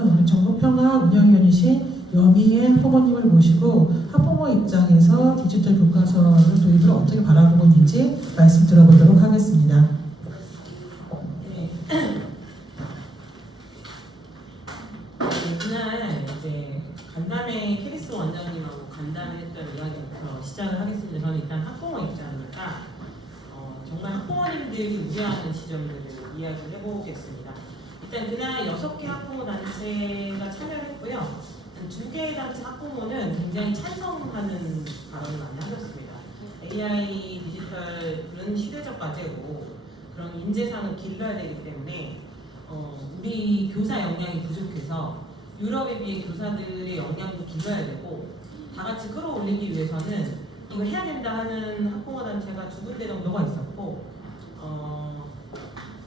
오늘은 우리 전국평화 운영위원이신 여미애 학부모님을 모시고 학부모 입장에서 디지털 교과서를 도입을 어떻게 바라보고 있는지 말씀 들어보도록 하겠습니다. 그날 이제 간담회 캐리스 원장님하고 간담회했던 이야기부터 시작을 하겠습니다. 저는 일단 학부모 입장이니까 정말 학부모님들이 우려하는 지점들을 이야기를 해보겠습니다. 일단 그날 6개 학부모 단체가 참여했고요. 한 2개의 단체 학부모는 굉장히 찬성하는 발언을 많이 하셨습니다. AI 디지털은 시대적 과제고 그런 인재상을 길러야 되기 때문에 우리 교사 역량이 부족해서 유럽에 비해 교사들의 역량도 길러야 되고 다 같이 끌어올리기 위해서는 이걸 해야 된다 하는 학부모 단체가 2군데 정도가 있었고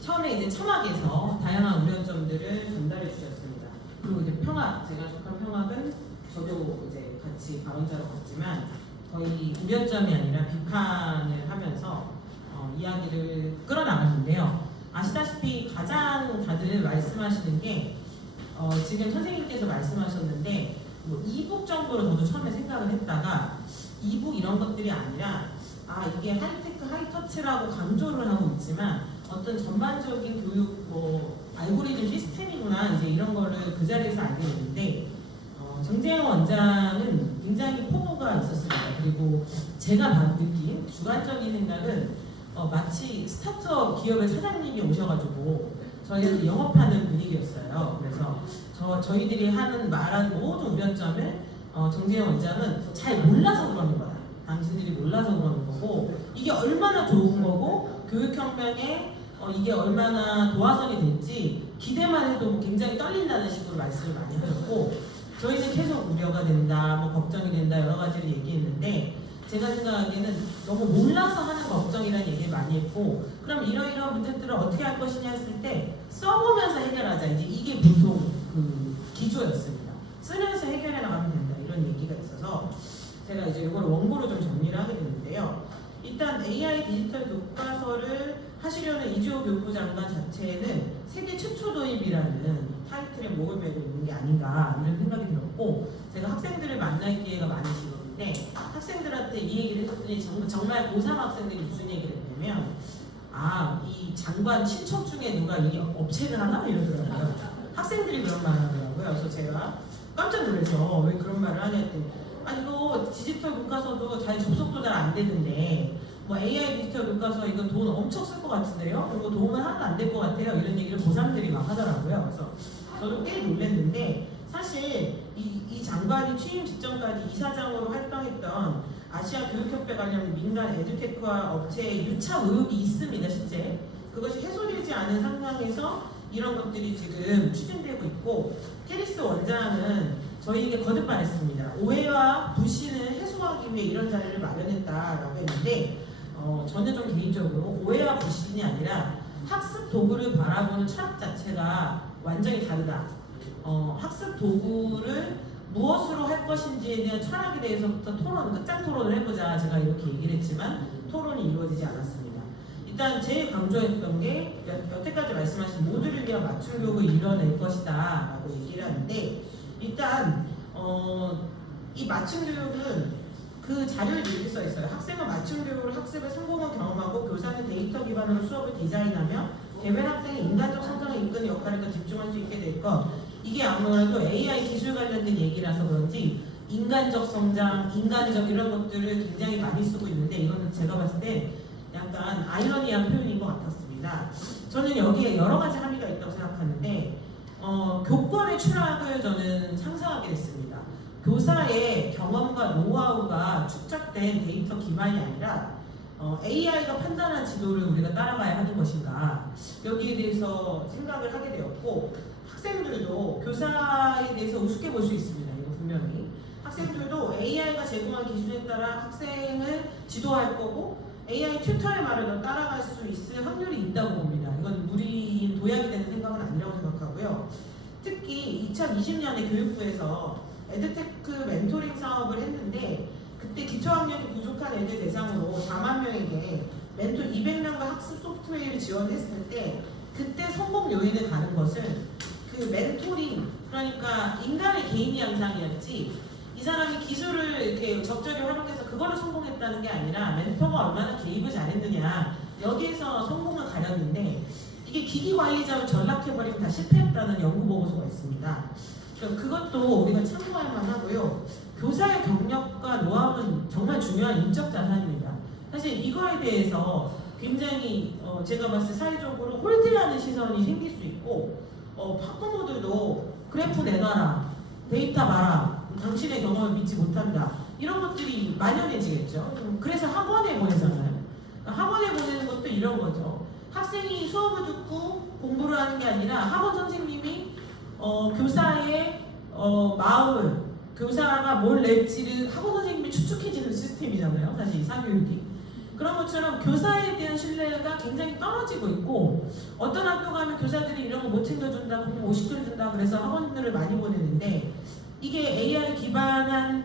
처음에 이제 첨학에서 다양한 우려점들을 전달해 주셨습니다. 그리고 이제 평학, 제가 속한 평학은 저도 이제 같이 발언자로 갔지만 거의 우려점이 아니라 비판을 하면서 이야기를 끌어나갔는데요. 아시다시피 가장 다들 말씀하시는 게 지금 선생님께서 말씀하셨는데 뭐 이북 정도로 저도 처음에 생각을 했다가 이북 이런 것들이 아니라 이게 하이테크 하이터치라고 강조를 하고 있지만 어떤 전반적인 교육 알고리즘 시스템이구나 이제 이런 거를 그 자리에서 알게 됐는데 정재영 원장은 굉장히 포부가 있었습니다. 그리고 제가 느낀 주관적인 생각은 마치 스타트업 기업의 사장님이 오셔가지고 저희한테 영업하는 분위기였어요. 그래서 저희들이 말한 모든 우려점을 정재영 원장은 잘 몰라서 그러는 거야. 당신들이 몰라서 그러는 거고 이게 얼마나 좋은 거고 교육혁명에 이게 얼마나 도화선이 될지 기대만 해도 굉장히 떨린다는 식으로 말씀을 많이 하셨고 저희는 계속 우려가 된다, 뭐 걱정이 된다 여러 가지를 얘기했는데 제가 생각하기에는 너무 몰라서 하는 걱정이라는 얘기를 많이 했고 그럼 이러이러한 문제들을 어떻게 할 것이냐 했을 때 써보면서 해결하자 이게 보통 그 기조였습니다. 쓰면서 해결해 나가면 된다 이런 얘기가 있어서 제가 이제 이걸 원고로 좀 정리를 하게 됐는데요. 일단 AI 디지털 교과서를 하시려는 이주호 교육부 장관 자체는 세계 최초 도입이라는 타이틀에 목을 메고 있는 게 아닌가 이런 생각이 들었고 제가 학생들을 만날 기회가 많으시는데 학생들한테 이 얘기를 했더니 정말 고3 학생들이 무슨 얘기를 했냐면 이 장관 친척 중에 누가 이 업체를 하나? 이러더라고요. 학생들이 그런 말을 하더라고요. 그래서 제가 깜짝 놀라서 왜 그런 말을 하냐 했더니 이거 디지털 교과서도 잘 접속도 잘 안 되는데 뭐 AI 디지털 교과서 이거 돈 엄청 쓸 것 같은데요? 그리고 도움은 하나도 안 될 것 같아요. 이런 얘기를 고3들이 막 하더라고요. 그래서 저도 꽤 놀랐는데 사실 이 장관이 취임 직전까지 이사장으로 활동했던 아시아 교육협회 관련 민간 에듀테크와 업체의 유착 의혹이 있습니다. 실제 그것이 해소되지 않은 상황에서 이런 것들이 지금 추진되고 있고 캐리스 원장은 저희에게 거듭말했습니다. 오해와 불신을 해소하기 위해 이런 자리를 마련했다라고 했는데 저는 좀 개인적으로 오해와 불신이 아니라 학습 도구를 바라보는 철학 자체가 완전히 다르다. 학습 도구를 무엇으로 할 것인지에 대한 철학에 대해서부터 끝장 토론을 해보자 제가 이렇게 얘기를 했지만 토론이 이루어지지 않았습니다. 일단 제일 강조했던 게 여태까지 말씀하신 모두를 위한 맞춤 교육을 이뤄낼 것이다 라고 얘기를 하는데 일단 이 맞춤 교육은 그 자료에 이렇게 써 있어요. 학생은 맞춤 교육으로 학습에 성공을 경험하고 교사는 데이터 기반으로 수업을 디자인하며 개별 학생의 인간적 성장을 이끄는 역할에 더 집중할 수 있게 될 것. 이게 아무래도 AI 기술 관련된 얘기라서 그런지 인간적 성장, 인간적 이런 것들을 굉장히 많이 쓰고 있는데 이거는 제가 봤을 때 약간 아이러니한 표현인 것 같았습니다. 저는 여기에 여러 가지 함의가 있다고 생각하는데 교권의 추락을 저는 상상하게 됐습니다. 교사의 경험과 노하우가 축적된 데이터 기반이 아니라 AI가 판단한 지도를 우리가 따라가야 하는 것인가 여기에 대해서 생각을 하게 되었고 학생들도 교사에 대해서 우습게 볼 수 있습니다. 이거 분명히 학생들도 AI가 제공한 기준에 따라 학생을 지도할 거고 AI 튜터의 말을 더 따라갈 수 있을 확률이 있다고 봅니다. 이건 무리인 도약이 되는 생각은 아니라고 생각하고요. 특히 2020년에 교육부에서 에듀테크 멘토링 사업을 했는데 그때 기초학력이 부족한 애들 대상으로 4만 명에게 멘토 200명과 학습 소프트웨어를 지원했을 때 그때 성공 요인을 가는 것은 그 멘토링, 그러니까 인간의 개인 양상이었지 이 사람이 기술을 이렇게 적절히 활용해서 그걸로 성공했다는 게 아니라 멘토가 얼마나 개입을 잘했느냐 여기에서 성공을 가렸는데 이게 기기 관리자로 전락해버리면 다 실패했다는 연구 보고서가 있습니다. 그것도 우리가 참고할 만하고요. 교사의 경력과 노하우는 정말 중요한 인적 자산입니다. 사실 이거에 대해서 굉장히 제가 봤을 때 사회적으로 홀대하는 시선이 생길 수 있고 학부모들도 그래프 내놔라, 데이터 봐라, 당신의 경험을 믿지 못한다 이런 것들이 만연해지겠죠. 그래서 학원에 보내잖아요. 학원에 보내는 것도 이런 거죠. 학생이 수업을 듣고 공부를 하는 게 아니라 학원 선생님이 교사의 마음을, 교사가 뭘 낼지를 학원 선생님이 추측해지는 시스템이잖아요. 사실 이 사교육이. 그런 것처럼 교사에 대한 신뢰가 굉장히 떨어지고 있고 어떤 학교 가면 교사들이 이런 거 못 챙겨준다, 공부 못 시켜준다 그래서 학원들을 많이 보내는데 이게 AI 기반한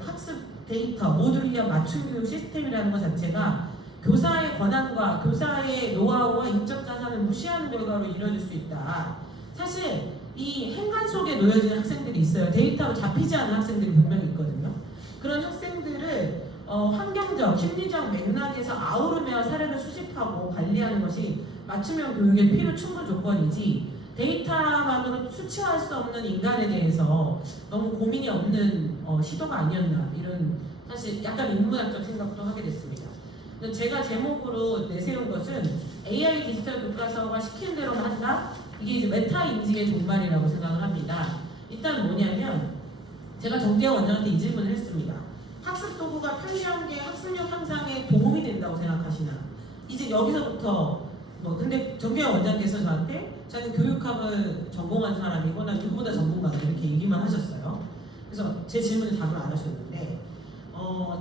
학습 데이터, 모두를 위한 맞춤 교육 시스템이라는 것 자체가 교사의 권한과 교사의 노하우와 인적 자산을 무시하는 결과로 이루어질 수 있다. 사실 이 행간 속에 놓여진 학생들이 있어요. 데이터로 잡히지 않은 학생들이 분명히 있거든요. 그런 학생들을 환경적, 심리적 맥락에서 아우르며 사례를 수집하고 관리하는 것이 맞춤형 교육의 필요 충분 조건이지 데이터만으로 수치화할 수 없는 인간에 대해서 너무 고민이 없는 시도가 아니었나 이런 사실 약간 인문학적 생각도 하게 됐습니다. 제가 제목으로 내세운 것은 AI 디지털 교과서가 시키는 대로만 한다? 이게 이제 메타 인식의 종말이라고 생각을 합니다. 일단 뭐냐면 제가 정재영 원장한테 이 질문을 했습니다. 학습 도구가 편리한 게 학습력 향상에 도움이 된다고 생각하시나? 이제 여기서부터 근데 정재영 원장께서 저는 교육학을 전공한 사람이고 난 누구보다 전문가다 이렇게 얘기만 하셨어요. 그래서 제 질문에 답을 안 하셨는데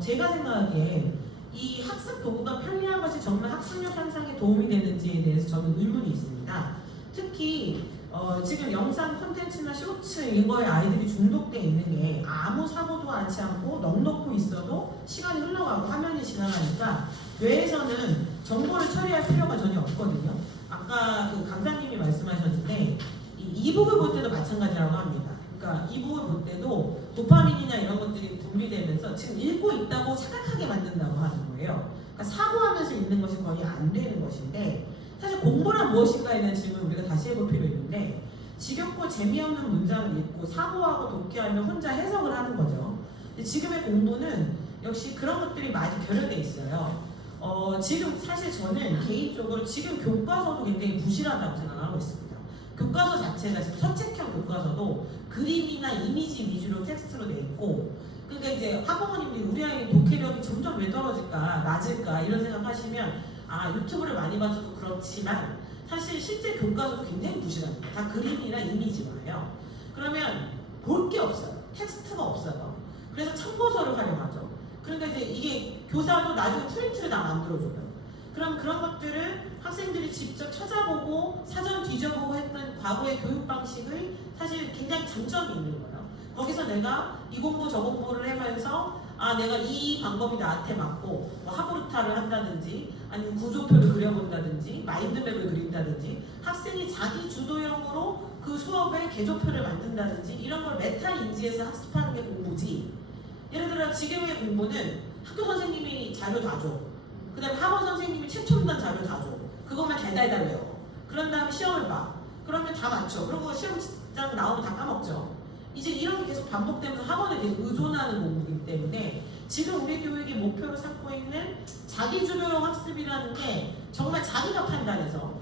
제가 생각하기에 이 학습 도구가 편리한 것이 정말 학습력 향상에 도움이 되는지에 대해서 저는 의문이 있습니다. 특히 지금 영상 콘텐츠나 쇼츠 이거에 아이들이 중독돼 있는 게 아무 사고도 하지 않고 넉넉고 있어도 시간이 흘러가고 화면이 지나가니까 뇌에서는 정보를 처리할 필요가 전혀 없거든요. 아까 그 강사님이 말씀하셨는데 이 이북을 볼 때도 마찬가지라고 합니다. 그러니까 이북을 볼 때도 도파민이나 이런 것들이 분비되면서 지금 읽고 있다고 착각하게 만든다고 하는 거예요. 그러니까 사고하면서 읽는 것이 거의 안 되는 것인데 사실 공부란 무엇인가에 대한 질문을 우리가 다시 해볼 필요 있는데 지겹고 재미없는 문장을 읽고 사고하고 독해하며 혼자 해석을 하는 거죠. 근데 지금의 공부는 역시 그런 것들이 많이 결여돼 있어요. 지금 사실 저는 개인적으로 지금 교과서도 굉장히 부실하다고 생각하고 있습니다. 교과서 자체가 지금 서책형 교과서도 그림이나 이미지 위주로 텍스트로 돼 있고 그러니까 이제 학부모님들이 우리 아이는 독해력이 점점 왜 떨어질까 낮을까 이런 생각하시면 유튜브를 많이 봐서도 그렇지만 사실 실제 교과서도 굉장히 부실합니다. 다 그림이나 이미지와요. 그러면 볼 게 없어요. 텍스트가 없어요. 그래서 참고서를 활용하죠. 그러니까 이제 이게 교사도 나중에 프린트를 다 만들어줘요. 그럼 그런 것들을 학생들이 직접 찾아보고 사전 뒤져보고 했던 과거의 교육 방식의 사실 굉장히 장점이 있는 거예요. 거기서 내가 이 공부 저 공부를 해면서 내가 이 방법이 나한테 맞고 뭐 하브루타를 한다든지 아니면 구조표를 그려본다든지 마인드맵을 그린다든지 학생이 자기 주도형으로 그 수업의 개조표를 만든다든지 이런 걸 메타 인지해서 학습하는 게 공부지. 예를 들어 지금의 공부는 학교 선생님이 자료 다 줘. 그 다음에 학원 선생님이 최첨단 자료 다 줘. 그것만 달달달 외워. 그런 다음에 시험을 봐. 그러면 다 맞춰. 그리고 시험장 나오면 다 까먹죠. 이제 이런 게 계속 반복되면서 학원에 계속 의존하는 공부이기 때문에 지금 우리 교육이 목표로 삼고 있는 자기주도형 학습이라는 게 정말 자기가 판단해서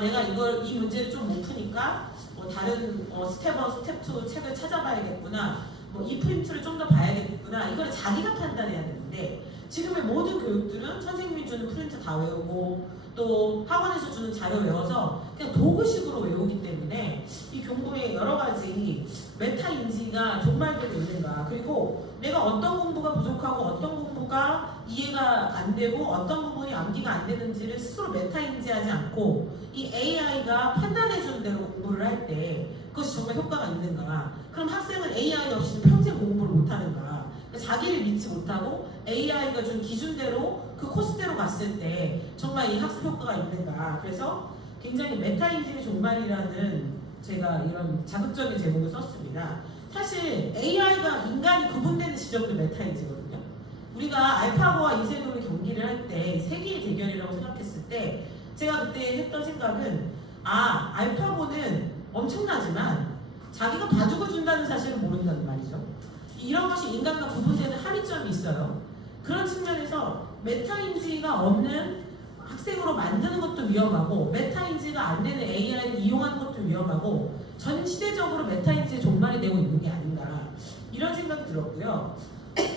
내가 이 문제를 좀 못 푸니까 다른 스텝 1, 스텝 2 책을 찾아봐야겠구나 이 프린트를 좀 더 봐야겠구나 이걸 자기가 판단해야 되는데 지금의 모든 교육들은 선생님이 주는 프린트 다 외우고 또 학원에서 주는 자료 외워서 그냥 도구식으로 외우기 때문에 이 공부에 여러 가지 메타 인지가 종말되고 있는가 그리고 내가 어떤 공부가 부족하고 어떤 공부가 이해가 안 되고 어떤 부분이 암기가 안 되는지를 스스로 메타 인지하지 않고 이 AI가 판단해 주는 대로 공부를 할 때 그것이 정말 효과가 있는가 그럼 학생은 AI 없이는 평생 공부를 못하는가 자기를 믿지 못하고 AI가 준 기준대로 그 코스대로 갔을 때 정말 이 학습 효과가 있는가 그래서 굉장히 메타인지의 종말이라는 제가 이런 자극적인 제목을 썼습니다. 사실 AI가 인간이 구분되는 지점도 메타인지거든요. 우리가 알파고와 이세돌의 경기를 할 때 세계의 대결이라고 생각했을 때 제가 그때 했던 생각은 알파고는 엄청나지만 자기가 봐주고 준다는 사실을 모른다는 말이죠. 이런 것이 인간과 구분되는 합의점이 있어요. 그런 측면에서 메타인지가 없는 학생으로 만드는 것도 위험하고 메타인지가 안 되는 AI를 이용하는 것도 위험하고 전 시대적으로 메타인지의 종말이 되고 있는 게 아닌가 이런 생각이 들었고요.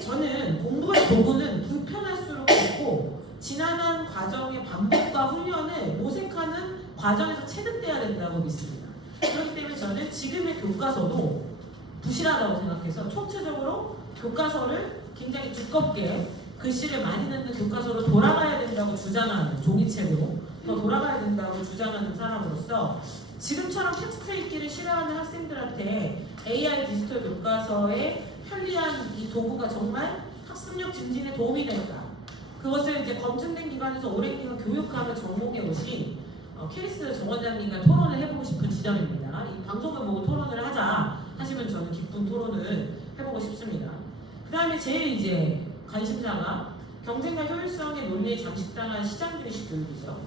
저는 공부의 도구는 불편할수록 좋고 지난한 과정의 반복과 훈련을 모색하는 과정에서 체득돼야 된다고 믿습니다. 그렇기 때문에 저는 지금의 교과서도 부실하다고 생각해서 총체적으로 교과서를 굉장히 두껍게 글씨를 많이 넣는 교과서로 돌아가야 된다고 주장하는 종이책으로 더 돌아가야 된다고 주장하는 사람으로서 지금처럼 텍스트 읽기를 싫어하는 학생들한테 AI 디지털 교과서의 편리한 이 도구가 정말 학습력 증진에 도움이 될까? 그것을 이제 검증된 기관에서 오랜 기간 교육감을 전공해 오신 캐리스 정원장님과 토론을 해보고 싶은 지점입니다. 이 방송을 보고 토론을 하자 하시면 저는 기쁜 토론을 해보고 싶습니다. 그 다음에 제일 이제 관심사가 경쟁과 효율성의 논리에 장식당한 시장주의식 교육이죠.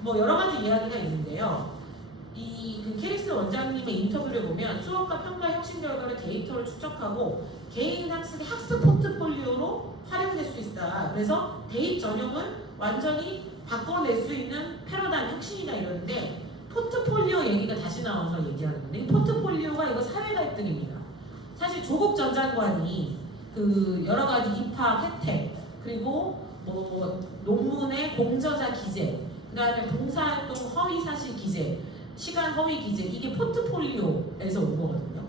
뭐 여러 가지 이야기가 있는데요. 그 캐리스 원장님의 인터뷰를 보면 수업과 평가 혁신 결과를 데이터로 축적하고 개인 학습의 학습 포트폴리오로 활용될 수 있다. 그래서 대입 전형을 완전히 바꿔낼 수 있는 패러다임 혁신이다 이러는데 포트폴리오 얘기가 다시 나와서 얘기하는 건데 이 포트폴리오가 이거 사회 갈등입니다. 사실 조국 전 장관이 그 여러 가지 입학 혜택 그리고 뭐 논문의 공저자 기재 그다음에 봉사활동 허위 사실 기재 시간 허위 기재 이게 포트폴리오에서 온 거거든요.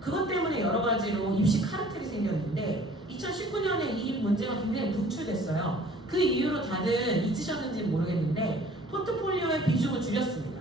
그것 때문에 여러 가지로 입시 카르텔이 생겼는데 2019년에 이 문제가 굉장히 분출됐어요. 그 이후로 다들 잊으셨는지 모르겠는데 포트폴리오의 비중을 줄였습니다.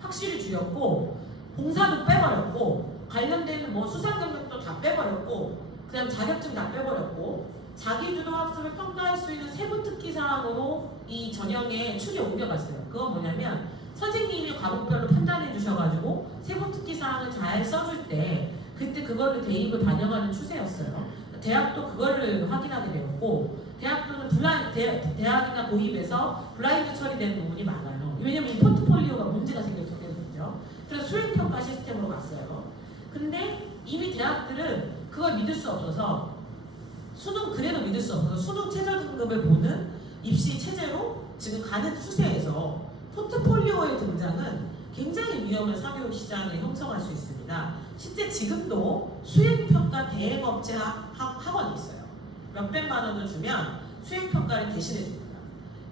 확실히 줄였고 봉사도 빼버렸고 관련된 뭐 수상 경력도 다 빼버렸고 그다음 자격증 다 빼버렸고 자기주도 학습을 평가할 수 있는 세부 특기 사항으로 이 전형에 축이 옮겨갔어요. 그건 뭐냐면 선생님이 과목별로 판단해 주셔가지고 세부 특기 사항을 잘 써줄 때 그때 그거를 대입을 반영하는 추세였어요. 대학도 그거를 확인하게 되었고 대학교는 대학이나 고입에서 블라인드 처리되는 부분이 많아요. 왜냐면 이 포트폴리오가 문제가 생겼기 때문이죠. 그래서 수행평가 시스템으로 갔어요. 근데 이미 대학들은 그걸 믿을 수 없어서 수능 그래도 믿을 수 없어서 수능 최저 등급을 보는 입시 체제로 지금 가는 추세에서 포트폴리오의 등장은 굉장히 위험한 사교육 시장을 형성할 수 있습니다. 실제 지금도 수행평가 대행업체 학원이 있어요. 몇백만 원을 주면 수행평가를 대신해 줍니다.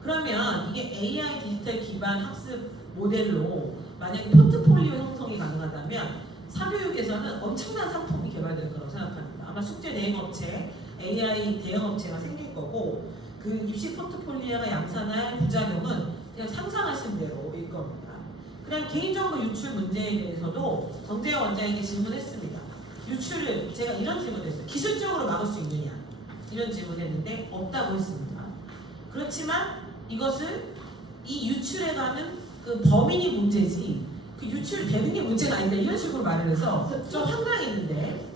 그러면 이게 AI 디지털 기반 학습 모델로 만약에 포트폴리오 형성이 가능하다면 사교육에서는 엄청난 상품이 개발될 거라고 생각합니다. 아마 숙제 대행업체, AI 대행업체가 생길 거고 그 입시 포트폴리오가 양산할 부작용은 그냥 상상하신 대로일 겁니다. 그다음 개인정보 유출 문제에 대해서도 정재영 원장에게 질문했습니다. 유출을 제가 이런 질문했어요. 기술적으로 막을 수 있느냐 이런 질문했는데 없다고 했습니다. 그렇지만 이것을 이 유출해가는 그 범인이 문제지 그 유출되는 게 문제가 아니다 이런 식으로 말을 해서 좀 황당했는데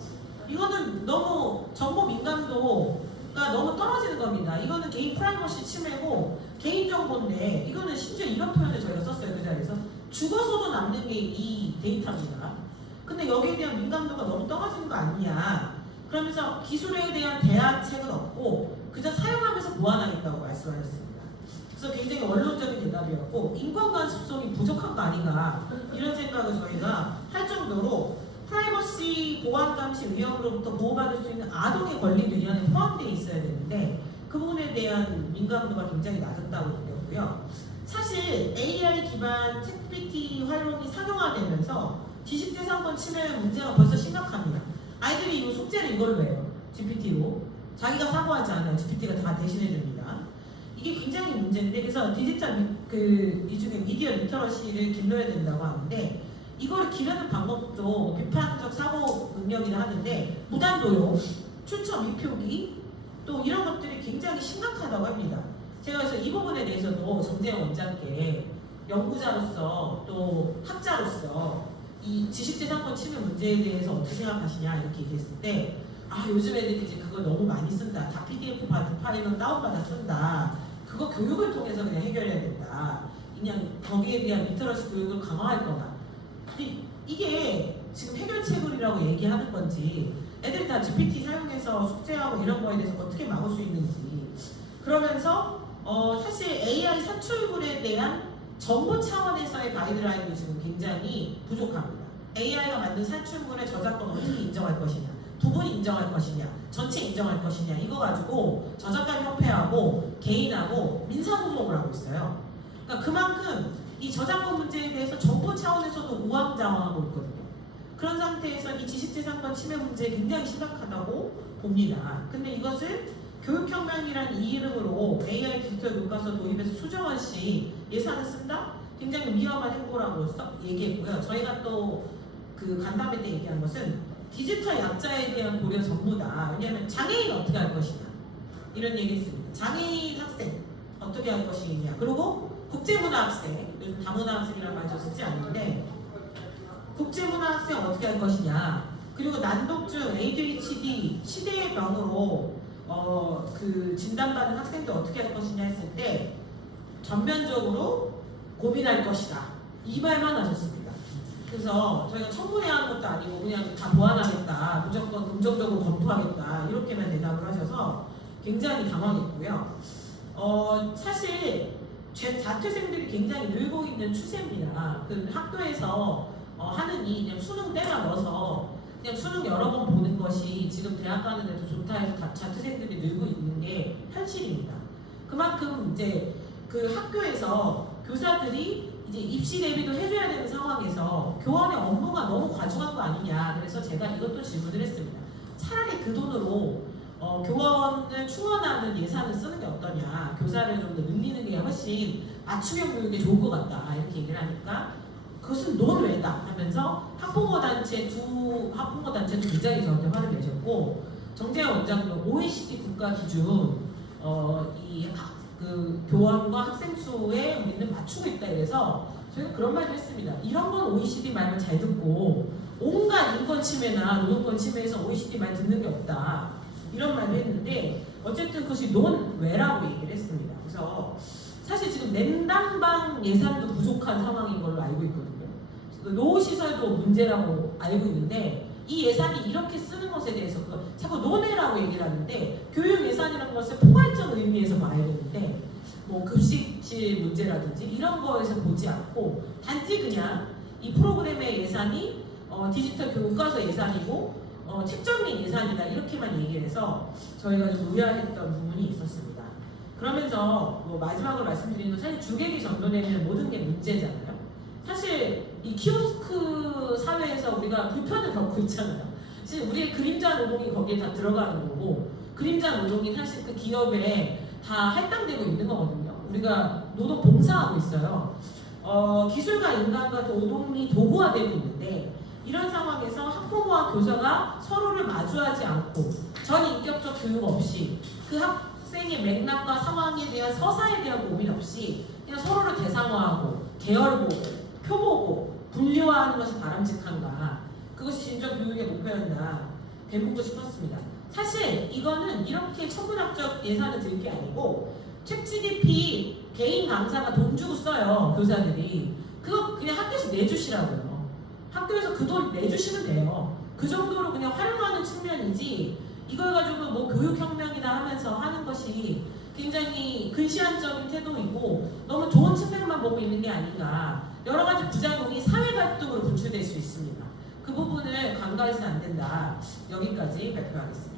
이거는 너무 정보 민감도가 너무 떨어지는 겁니다. 이거는 개인 프라이버시 침해고 개인정보인데 이거는 심지어 이런 표현을 저희가 썼어요. 그 자리에서 죽어서도 남는 게 이 데이터입니다. 근데 여기에 대한 민감도가 너무 떨어지는 거 아니냐 그러면서 기술에 대한 대안책은 없고 그저 사용하면서 보완하겠다고 말씀하셨습니다. 그래서 굉장히 원론적인 대답이었고 인권관습성이 부족한 거 아닌가 이런 생각을 저희가 할 정도로 프라이버시 보안감시 위험으로부터 보호받을 수 있는 아동의 권리도 이 안에 포함되어 있어야 되는데 그 부분에 대한 민감도가 굉장히 낮았다고 느꼈고요. 사실 AI 기반 챗GPT 활용이 상용화되면서 지식재산권 침해 문제가 벌써 심각합니다. 아이들이 이거 숙제를 이걸로 해요. GPT로. 자기가 사고하지 않아요. GPT가 다 대신해 줍니다. 이게 굉장히 문제인데 그래서 디지털 이 중에 미디어 리터러시를 길러야 된다고 하는데 이거를 기르는 방법도 뭐 비판적 사고 능력이라 하는데 무단 도용, 출처 미표기 또 이런 것들이 굉장히 심각하다고 합니다. 제가 그래서 이 부분에 대해서도 정재영 원장께 연구자로서 또 학자로서 이 지식재산권 침해 문제에 대해서 어떻게 생각하시냐 이렇게 얘기했을 때 요즘 애들이 이제 그거 너무 많이 쓴다. 다 PDF 파일로 다운받아 쓴다. 그거 교육을 통해서 그냥 해결해야 된다. 그냥 거기에 대한 리터러시 교육을 강화할 거다. 이게 지금 해결책이라고 얘기하는 건지 애들이 다 GPT 사용해서 숙제하고 이런 거에 대해서 어떻게 막을 수 있는지 그러면서 사실 AI 산출물에 대한 정보 차원에서의 가이드라인도 지금 굉장히 부족합니다. AI가 만든 산출물의 저작권 어떻게 인정할 것이냐, 부분 인정할 것이냐, 전체 인정할 것이냐 이거 가지고 저작권 협회하고 개인하고 민사소송을 하고 있어요. 그러니까 그만큼 이 저작권 문제에 대해서 정보 차원에서도 우왕좌왕하고 있거든요. 그런 상태에서 이 지식재산권 침해 문제 굉장히 심각하다고 봅니다. 근데 이것을 교육혁명이라는 이 이름으로 AI 디지털 교과서 도입해서 수정원 씨 예산을 쓴다? 굉장히 위험한 행보라고 얘기했고요. 저희가 또 그 간담회 때 얘기한 것은 디지털 약자에 대한 고려 전부다. 왜냐하면 장애인 어떻게 할 것이냐 이런 얘기 했습니다. 장애인 학생 어떻게 할 것이냐 그리고 국제문화학생 요즘 다문화학생이라는 말 저 쓰지 않는데 국제문화학생 어떻게 할 것이냐 그리고 난독증, ADHD 시대의 병으로 그 진단받은 학생들 어떻게 할 것이냐 했을 때 전면적으로 고민할 것이다 이 말만 하셨습니다. 그래서 저희가 청문회하는 것도 아니고 그냥 다 보완하겠다 무조건 긍정적으로 검토하겠다 이렇게만 대답을 하셔서 굉장히 당황했고요. 사실 자퇴생들이 굉장히 늘고 있는 추세입니다. 그 학교에서 하는 이 그냥 수능 때만 넣어서 그냥 수능 여러 번 보는 것이 지금 대학 가는 데도 좋다 해서 자퇴생들이 늘고 있는 게 현실입니다. 그만큼 이제 그 학교에서 교사들이 이제 입시 대비도 해줘야 되는 상황에서 교원의 업무가 너무 과중한 거 아니냐 그래서 제가 이것도 질문을 했습니다. 차라리 그 돈으로 교원을 충원하는 예산을 쓰는 게 어떠냐 교사를 좀 더 늘리는 게 훨씬 맞춤형 교육에 좋을 것 같다 이렇게 얘기를 하니까 그것은 논외다 하면서 두 학부모 단체도 굉장히 저한테 화를 내셨고 정재현 원장도 OECD 국가 기준 그 교원과 학생 수에 우리는 맞추고 있다 이래서 저희가 그런 말도 했습니다. 이런 건 OECD 말만 잘 듣고 온갖 인권 침해나 노동권 침해에서 OECD 말 듣는 게 없다 이런 말도 했는데 어쨌든 그것이 논외라고 얘기를 했습니다. 그래서 사실 지금 냉담방 예산도 부족한 상황인 걸로 알고 있거든요. 노후시설도 문제라고 알고 있는데 이 예산이 이렇게 쓰는 것에 대해서 자꾸 논외라고 얘기를 하는데 교육 예산이라는 것을 포괄적 의미에서 봐야 되는데 뭐 급식실 문제라든지 이런 거에서 보지 않고 단지 그냥 이 프로그램의 예산이 디지털 교과서 예산이고 책정민 예산이다 이렇게만 얘기를 해서 저희가 좀 의아했던 부분이 있었습니다. 그러면서 뭐 마지막으로 말씀드리는 건 사실 주객이 정돈되면 모든 게 문제잖아요. 사실 이 키오스크 사회에서 우리가 불편을 겪고 있잖아요. 사실 우리의 그림자 노동이 거기에 다 들어가는 거고 그림자 노동이 사실 그 기업에 다 할당되고 있는 거거든요. 우리가 노동 봉사하고 있어요. 기술과 인간과 노동이 도구화되고 있는데 이런 상황에서 학부모와 교사가 서로를 마주하지 않고 전인격적 교육 없이 그 학생의 맥락과 상황에 대한 서사에 대한 고민 없이 그냥 서로를 대상화하고 계열보고 표보고 분류화하는 것이 바람직한가 그것이 진정 교육의 목표였나 되묻고 싶었습니다. 사실 이거는 이렇게 천문학적 예산을 들 게 아니고 챗GPT 개인 강사가 돈 주고 써요. 교사들이 그거 그냥 학교에서 내주시라고요. 학교에서 그 돈 내주시면 돼요. 그 정도로 그냥 활용하는 측면이지 이걸 가지고 뭐 교육혁명이다 하면서 하는 것이 굉장히 근시안적인 태도이고 너무 좋은 측면만 보고 있는 게 아닌가. 여러 가지 부작용이 사회 갈등으로 분출될 수 있습니다. 그 부분을 간과해서는 안 된다. 여기까지 발표하겠습니다.